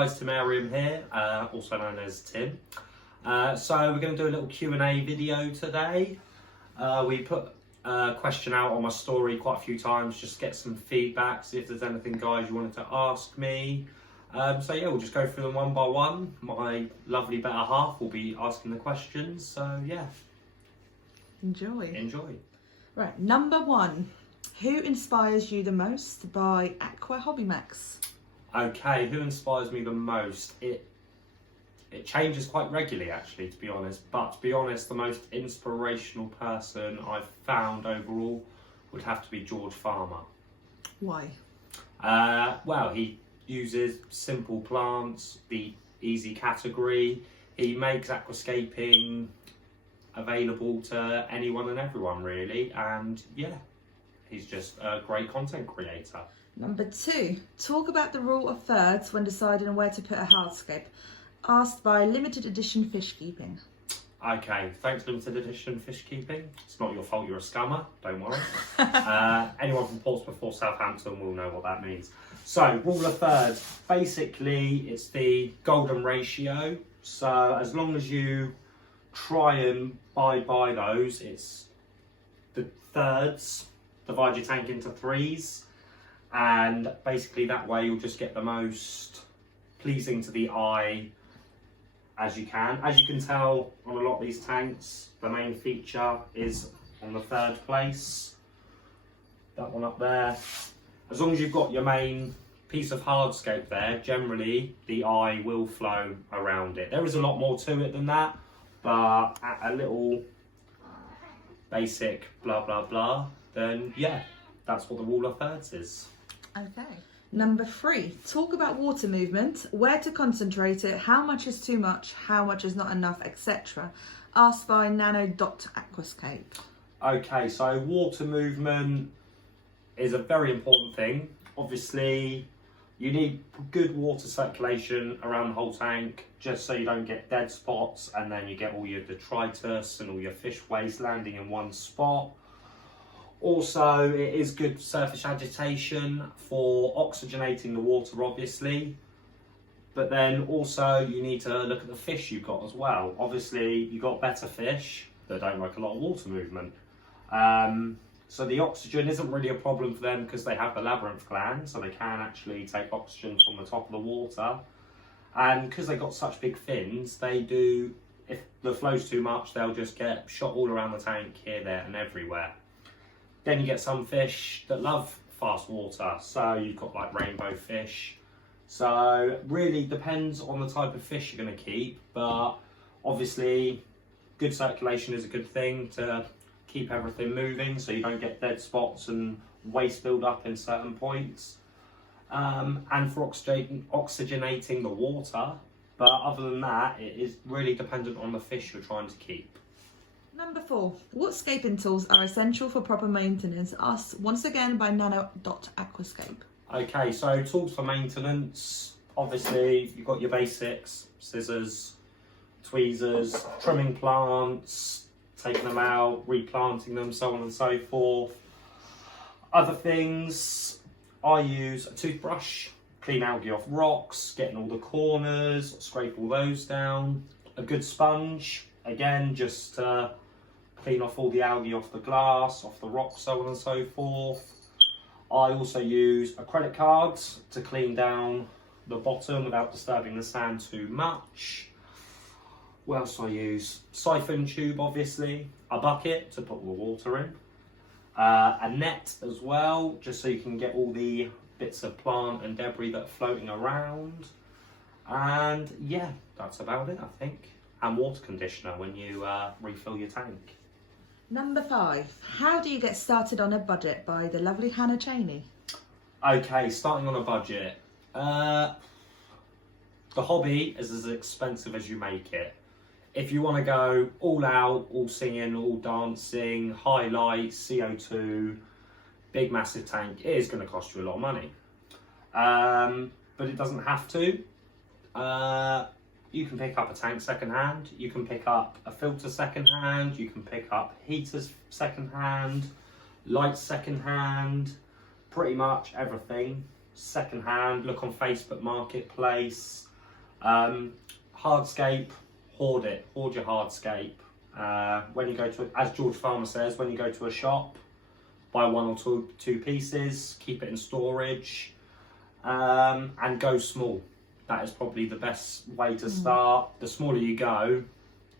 guys, Timarium here, also known as Tim. So we're going to do a little Q&A video today. We put a question out on my story quite a few times, just to get some feedback, see if there's anything guys you wanted to ask me. So yeah, we'll just go through them one by one. My lovely better half will be asking the questions, so yeah. Enjoy. Right, number 1. Who inspires you the most by Aqua Hobby Max? Okay, who inspires me the most? It changes quite regularly, actually, to be honest. But to be honest, the most inspirational person I've found overall would have to be George Farmer. Why? Well, he uses simple plants, the easy category. He makes aquascaping available to anyone and everyone, really. And yeah, he's just a great content creator. Number 2. Talk about the rule of thirds when deciding where to put a hardscape. Asked by Limited Edition Fish Keeping. Okay, thanks Limited Edition Fish Keeping. It's not your fault, you're a scammer, don't worry. Anyone from Portsmouth or Southampton will know what that means. So, rule of thirds. Basically, it's the golden ratio. So, as long as you try and abide by those, it's the thirds. Divide your tank into threes. And basically that way you'll just get the most pleasing to the eye as you can. As you can tell on a lot of these tanks, the main feature is on the third place. That one up there. As long as you've got your main piece of hardscape there, generally the eye will flow around it. There is a lot more to it than that, but at a little basic blah blah blah, then yeah, that's what the rule of thirds is. Okay. Number 3. Talk about water movement, where to concentrate it, how much is too much, how much is not enough, etc. Asked by Nano.aquascape. Okay, so water movement is a very important thing. Obviously, you need good water circulation around the whole tank, just so you don't get dead spots and then you get all your detritus and all your fish waste landing in one spot. Also, it is good surface agitation for oxygenating the water, obviously. But then also you need to look at the fish you've got as well. Obviously, you've got better fish that don't like a lot of water movement. So the oxygen isn't really a problem for them because they have the labyrinth gland, so they can actually take oxygen from the top of the water. And because they've got such big fins, they do, if the flow's too much, they'll just get shot all around the tank, here, there and everywhere. Then you get some fish that love fast water, so you've got like rainbow fish. So really depends on the type of fish you're going to keep, but obviously good circulation is a good thing to keep everything moving so you don't get dead spots and waste build up in certain points. And for oxygenating the water, but other than that, it is really dependent on the fish you're trying to keep. Number 4. What scaping tools are essential for proper maintenance? Asked once again by Nano.aquascape. Okay, so tools for maintenance. Obviously, you've got your basics, scissors, tweezers, trimming plants, taking them out, replanting them, so on and so forth. Other things, I use a toothbrush, clean algae off rocks, getting all the corners, scrape all those down. A good sponge, again, just to clean off all the algae off the glass, off the rocks, so on and so forth. I also use acrylic cards to clean down the bottom without disturbing the sand too much. What else do I use? Siphon tube, obviously. A bucket to put all the water in. A net as well, just so you can get all the bits of plant and debris that are floating around. And yeah, that's about it, I think. And water conditioner when you refill your tank. Number 5. How do you get started on a budget? By the lovely Hannah Cheney. Okay, starting on a budget. The hobby is as expensive as you make it. If you want to go all out, all singing, all dancing, highlights, CO2, big massive tank, it is going to cost you a lot of money. But it doesn't have to. You can pick up a tank second-hand, you can pick up a filter second-hand, you can pick up heaters second-hand, lights second-hand, pretty much everything second-hand. Look on Facebook Marketplace. Hardscape, hoard it, hoard your hardscape. When you go to, as George Farmer says, when you go to a shop, buy one or two pieces, keep it in storage, and go small. That is probably the best way to start. The smaller you go,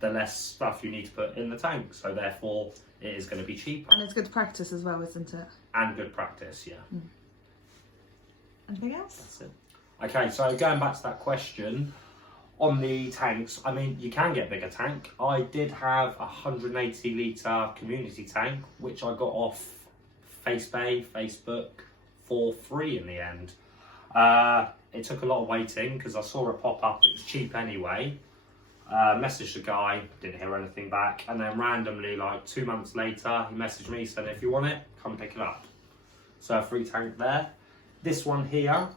the less stuff you need to put in the tank, so therefore it is going to be cheaper. And it's good practice as well, isn't it? And good practice, yeah. Anything else? That's it. Okay, so going back to that question, on the tanks, I mean, you can get a bigger tank. I did have a 180 litre community tank, which I got off Facebook for free in the end. It took a lot of waiting because I saw it pop up, it was cheap anyway. Messaged the guy, didn't hear anything back, and then randomly, like 2 months later, he messaged me, said if you want it, come pick it up. So a free tank there. This one here,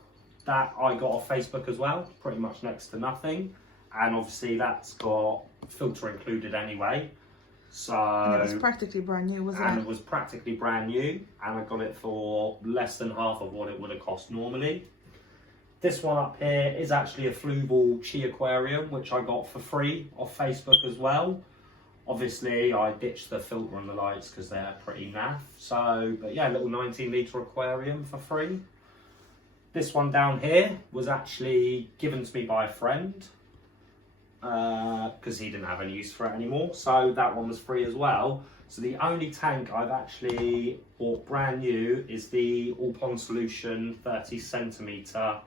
that I got off Facebook as well, pretty much next to nothing, and obviously that's got filter included anyway. So And it was practically brand new, wasn't it? And it was practically brand new, and I got it for less than half of what it would have cost normally. This one up here is actually a Fluval Chi aquarium, which I got for free off Facebook as well. Obviously, I ditched the filter and the lights because they're pretty naff. So, but yeah, a little 19 litre aquarium for free. This one down here was actually given to me by a friend because he didn't have any use for it anymore. So that one was free as well. So the only tank I've actually bought brand new is the All Pond Solution 30 centimetre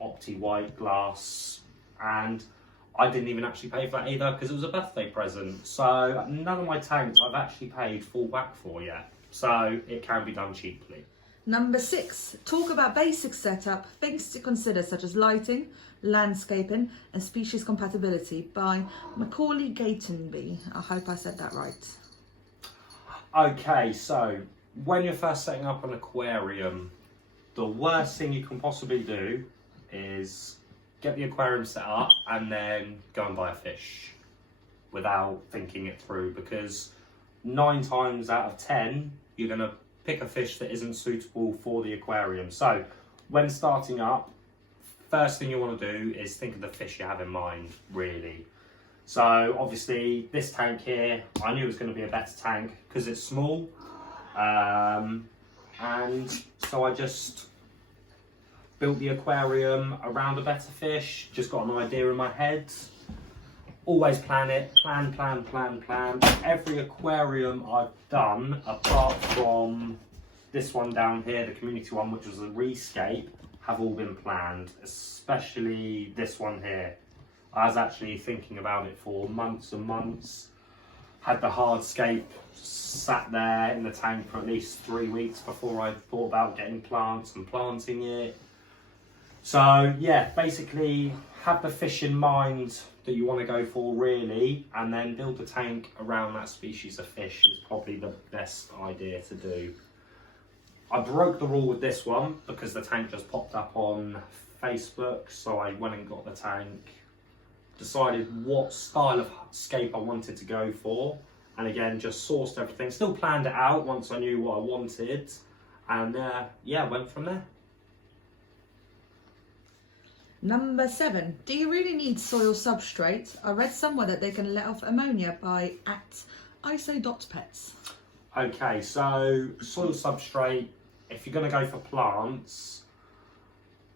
Opti white glass, and I didn't even actually pay for that either because it was a birthday present. So none of my tanks I've actually paid full whack for yet, so it can be done cheaply. Number 6, talk about basic setup, things to consider such as lighting, landscaping and species compatibility by Macaulay Gatenby. I hope I said that right. Okay, so when you're first setting up an aquarium, the worst thing you can possibly do is get the aquarium set up and then go and buy a fish without thinking it through, because 9 times out of 10 you're going to pick a fish that isn't suitable for the aquarium. So when starting up, first thing you want to do is think of the fish you have in mind, really. So obviously this tank here, I knew it was going to be a better tank because it's small, and so I just built the aquarium around a better fish, just got an idea in my head. Always plan it, plan. Every aquarium I've done, apart from this one down here, the community one, which was a rescape, have all been planned, especially this one here. I was actually thinking about it for months and months. Had the hardscape sat there in the tank for at least 3 weeks before I thought about getting plants and planting it. So yeah, basically have the fish in mind that you want to go for really, and then build the tank around that species of fish is probably the best idea to do. I broke the rule with this one because the tank just popped up on Facebook, so I went and got the tank, decided what style of scape I wanted to go for, and again just sourced everything, still planned it out once I knew what I wanted, and yeah, went from there. Number 7, do you really need soil substrate? I read somewhere that they can let off ammonia by @iso.pets. Okay, so soil substrate, if you're going to go for plants,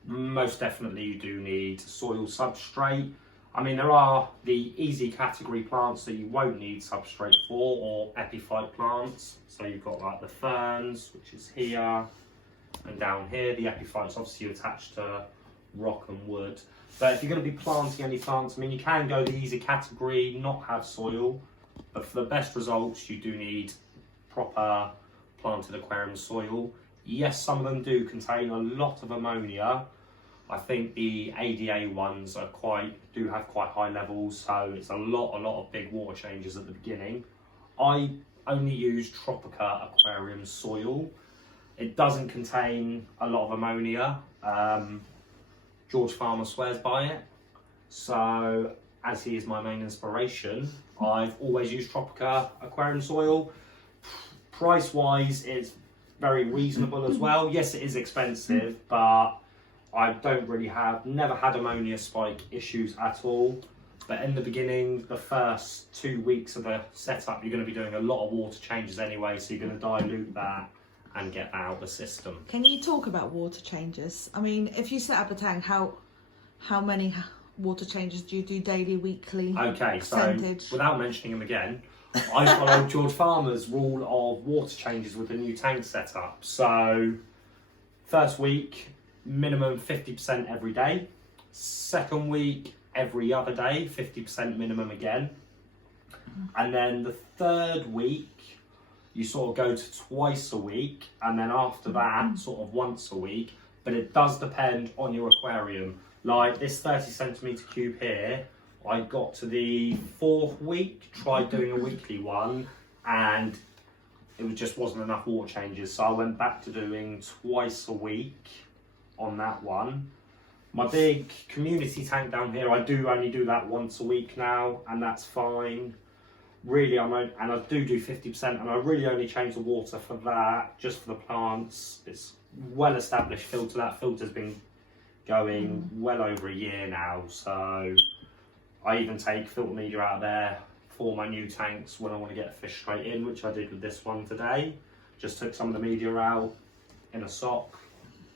most definitely you do need soil substrate. I mean, there are the easy category plants that you won't need substrate for, or epiphyte plants. So you've got like the ferns, which is here, and down here. The epiphytes obviously attached to rock and wood. But if you're going to be planting any plants, I mean, you can go the easy category, not have soil, but for the best results you do need proper planted aquarium soil. Yes, some of them do contain a lot of ammonia. I think the ADA ones are do have quite high levels, so it's a lot of big water changes at the beginning. I only use Tropica aquarium soil. It doesn't contain a lot of ammonia. George Farmer swears by it, so as he is my main inspiration, I've always used Tropica aquarium soil. Price wise, it's very reasonable as well. Yes, it is expensive, but I don't really never had ammonia spike issues at all. But in the beginning, the first 2 weeks of the setup, you're going to be doing a lot of water changes anyway, so you're going to dilute that and get that out of the system. Can you talk about water changes? I mean, if you set up a tank, how many water changes do you do daily, weekly? Okay, percentage? So without mentioning them again, I followed George Farmer's rule of water changes with the new tank setup. So first week, minimum 50% every day. Second week, every other day, 50% minimum again. And then the third week, you sort of go to twice a week, and then after that, sort of once a week. But it does depend on your aquarium. Like this 30 centimetre cube here, I got to the 4th week, tried doing a weekly one, and it just wasn't enough water changes. So I went back to doing twice a week on that one. My big community tank down here, I do only do that once a week now, and that's fine. Really, and I do 50%, and I really only change the water for that, just for the plants. It's well established filter. That filter's been going well over a year now, so I even take filter media out there for my new tanks when I want to get a fish straight in, which I did with this one today. Just took some of the media out in a sock,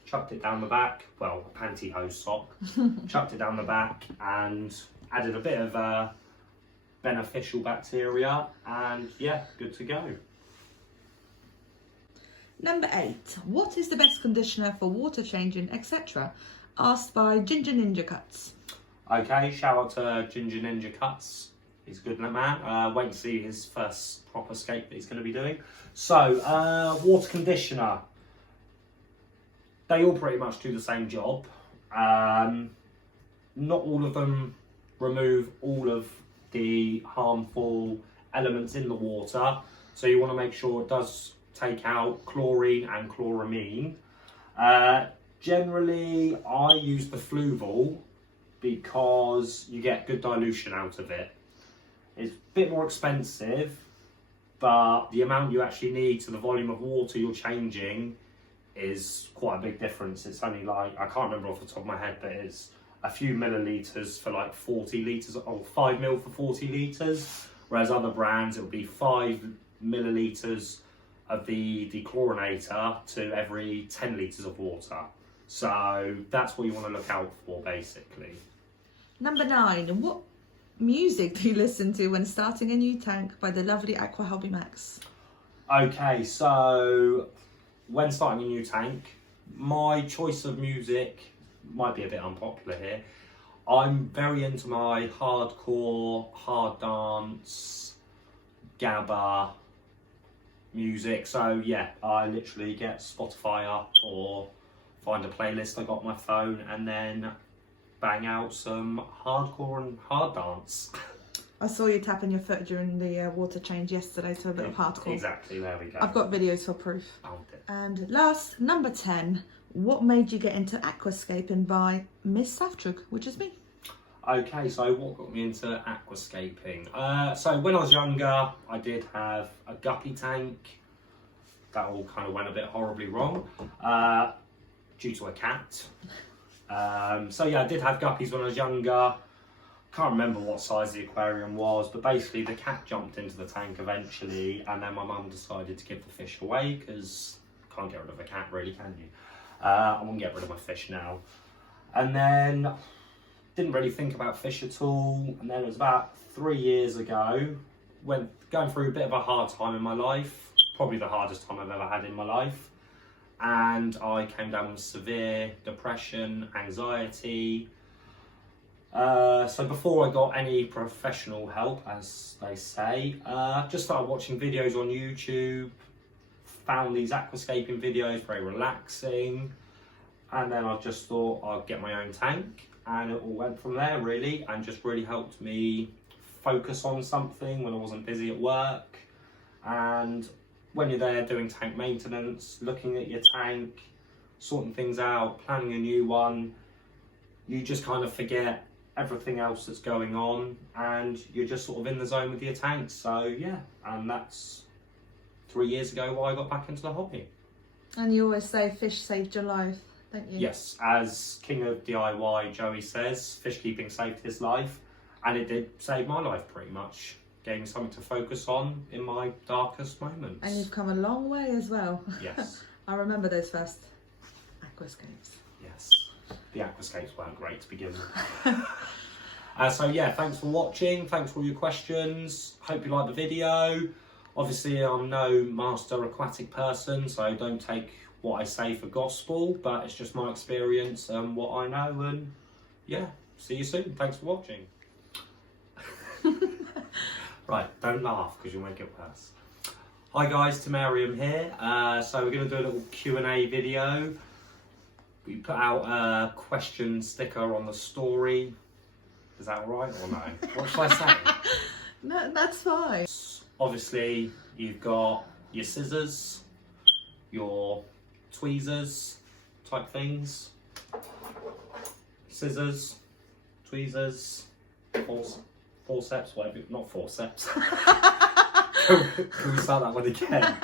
chucked it down the back, well, a pantyhose sock, chucked it down the back and added a bit of beneficial bacteria, and yeah, good to go. Number 8. What is the best conditioner for water changing, etc.? Asked by Ginger Ninja Cuts. Okay, shout out to Ginger Ninja Cuts. He's a good man. Wait to see his first proper scape that he's going to be doing. So, water conditioner. They all pretty much do the same job. Not all of them remove all of the harmful elements in the water, so you want to make sure it does take out chlorine and chloramine. Generally, I use the Fluval because you get good dilution out of it. It's a bit more expensive, but the amount you actually need to the volume of water you're changing is quite a big difference. It's only like, I can't remember off the top of my head, but it's a few millilitres for like 40 litres, or 5 mil for 40 litres, whereas other brands it'll be 5 millilitres of the dechlorinator to every 10 litres of water. So that's what you want to look out for, basically. Number 9. What music do you listen to when starting a new tank by the lovely Aqua Hobby Max? Okay, so when starting a new tank, my choice of music might be a bit unpopular here. I'm very into my hardcore, hard dance, gabba music. So yeah, I literally get Spotify up or find a playlist I got on my phone and then bang out some hardcore and hard dance. I saw you tapping your foot during the water change yesterday to a bit of hardcore. Exactly, there we go. I've got videos for proof. Oh, And last, number 10. What made you get into aquascaping by Miss Saftrug, which is me? Okay, so what got me into aquascaping? So when I was younger, I did have a guppy tank. That all kind of went a bit horribly wrong due to a cat. So yeah, I did have guppies when I was younger. Can't remember what size the aquarium was, but basically the cat jumped into the tank eventually, and then my mum decided to give the fish away because can't get rid of a cat, really, can you? I wouldn't get rid of my fish now. And then didn't really think about fish at all. And then it was about 3 years ago, going through a bit of a hard time in my life, probably the hardest time I've ever had in my life. And I came down with severe depression, anxiety. So before I got any professional help, as they say, just started watching videos on YouTube, found these aquascaping videos, very relaxing, and then I just thought I'd get my own tank, and it all went from there really, and just really helped me focus on something when I wasn't busy at work. And when you're there doing tank maintenance, looking at your tank, sorting things out, planning a new one, you just kind of forget everything else that's going on and you're just sort of in the zone with your tanks. So yeah, and that's 3 years ago why I got back into the hobby. And you always say fish saved your life. Thank you. Yes, as King of DIY Joey says, fish keeping saved his life, and it did save my life pretty much. Gave me something to focus on in my darkest moments. And you've come a long way as well. Yes. I remember those first aquascapes. Yes. The aquascapes weren't great to begin with. So yeah, thanks for watching. Thanks for all your questions. Hope you liked the video. Obviously, I'm no master aquatic person, so don't take what I say for gospel, but it's just my experience and what I know. And yeah, see you soon. Thanks for watching. Right, don't laugh because you'll make it worse. Hi guys, Tim Ariam here. So we're going to do a little Q&A video. We put out a question sticker on the story. Is that all right or no? What should I say? No, that's fine. Obviously, you've got your scissors, your tweezers type things. Scissors, tweezers, forceps, whatever, not forceps. Can we start that one again?